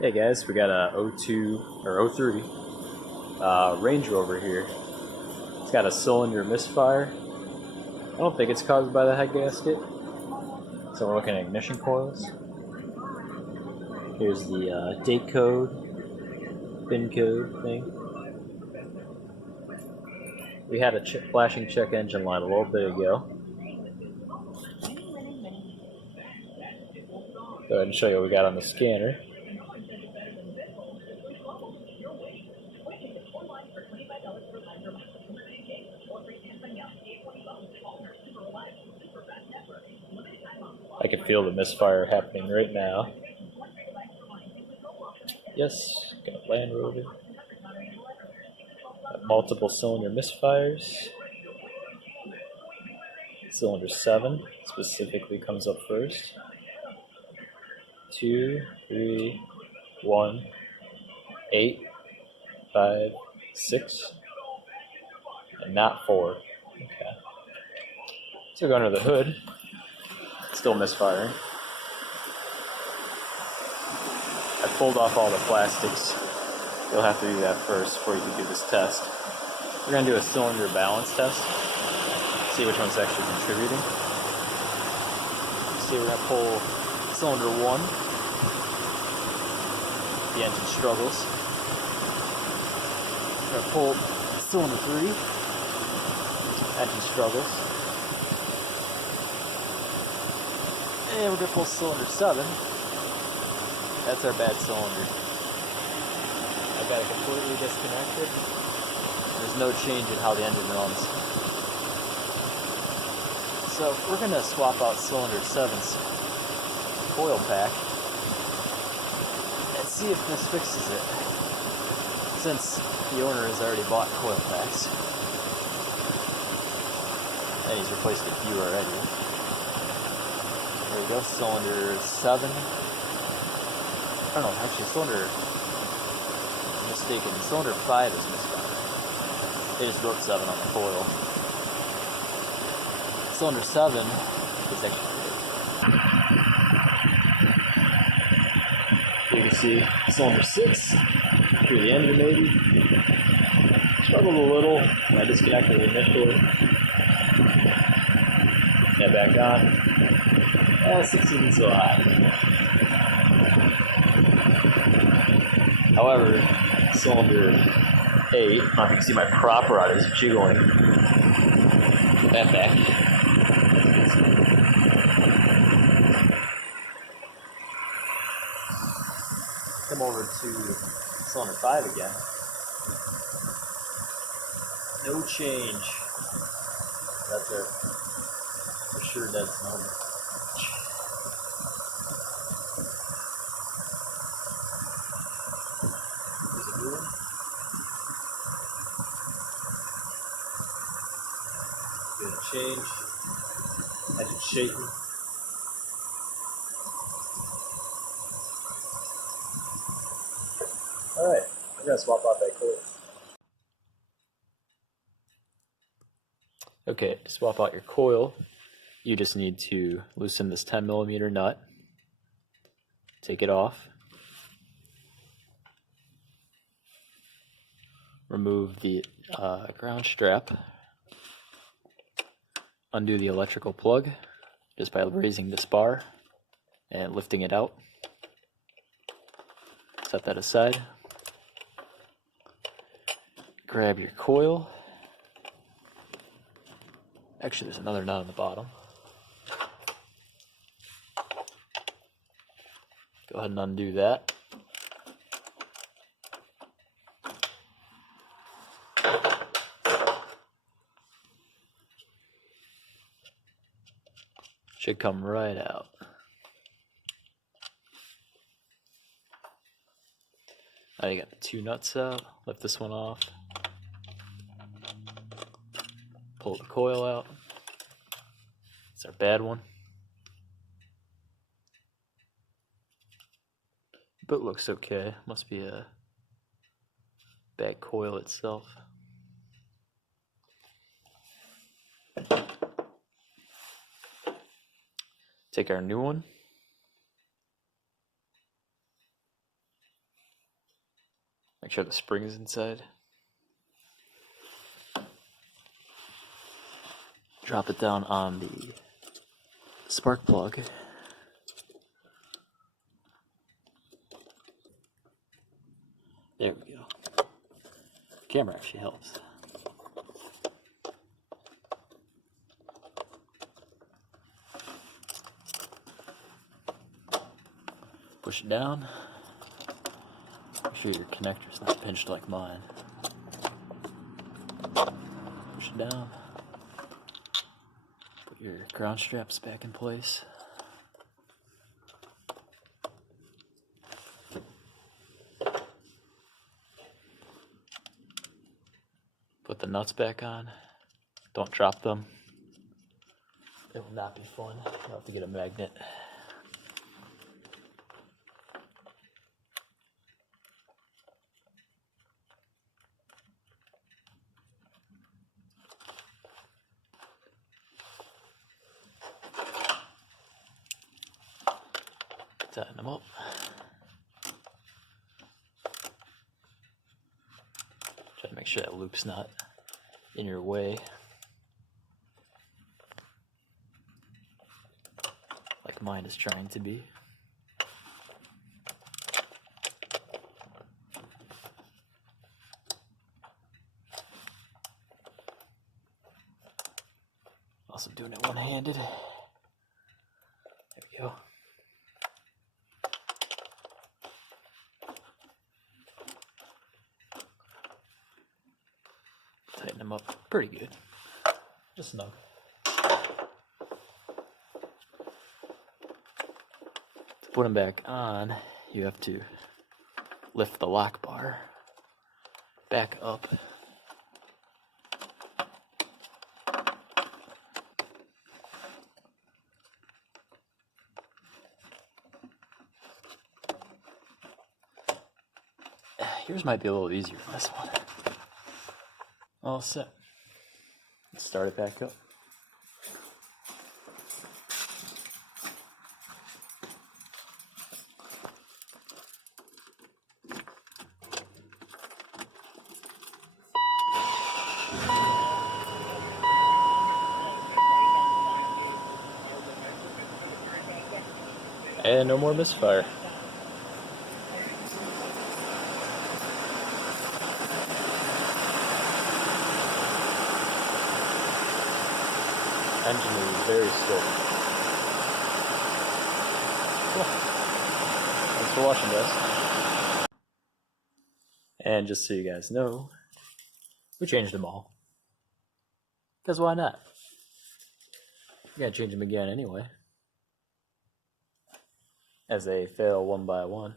Hey guys, we got a '02 or '03 Range Rover here. It's got a cylinder misfire. I don't think it's caused by the head gasket. So we're looking at ignition coils. Here's the date code, pin code thing. We had a flashing check engine light a little bit ago. Go ahead and show you what we got on the scanner. I can feel the misfire happening right now. Yes, got Land Rover. Got multiple cylinder misfires. Cylinder 7 specifically comes up first. 2, 3, 1, 8, 5, 6, and not 4. Okay. So we go under the hood. Still misfiring. I pulled off all the plastics. You'll have to do that first before you can do this test. We're going to do a cylinder balance test. See which one's actually contributing. See, we're going to pull cylinder 1. The engine struggles. We're going to pull cylinder 3. Engine struggles. And we're going to pull cylinder 7. That's our bad cylinder. I got it completely disconnected. There's no change in how the engine runs. So we're going to swap out cylinder 7's coil pack and see if this fixes it, since the owner has already bought coil packs. And he's replaced a few already. There we go, cylinder 7. I don't know, actually cylinder, I'm mistaken, cylinder 5 is misfired. They just wrote 7 on the coil. Cylinder 7 is actually good. You can see cylinder 6 through the engine maybe. Struggled a little when I disconnected it initially. Get back on. 6 isn't so hot. However, cylinder 8, I don't know if you can see my prop rod is jiggling. Put that back. Come over to cylinder 5 again. No change. That's our for sure dead cylinder. There's a new one. Doing a change. Engine shaking. Alright, we're going to swap out that coil. Okay, to swap out your coil, you just need to loosen this 10mm nut, take it off, remove the ground strap, undo the electrical plug just by raising this bar and lifting it out. Set that aside. Grab your coil. Actually, there's another nut on the bottom. Go ahead and undo that. Should come right out. Now you got the 2 nuts out. Lift this one off. Pull the coil out. It's our bad one. But looks okay. Must be a bad coil itself. Take our new one. Make sure the spring is inside. Drop it down on the spark plug. There we go. Camera actually helps. Push it down. Make sure your connector's not pinched like mine. Push it down. Put your ground straps back in place. Put the nuts back on. Don't drop them. It will not be fun. You'll have to get a magnet. Tighten them up. Try to make sure that loop's not in your way. Like mine is trying to be. Also doing it one-handed. There we go. Tighten them up pretty good. Just snug. To put them back on, you have to lift the lock bar back up. Yours might be a little easier than this one. All set. Let's start it back up. And no more misfire. Engine is very slow. Cool. Thanks for watching, guys. And just so you guys know, we changed them all. Because why not? We're gonna change them again anyway. As they fail one by one.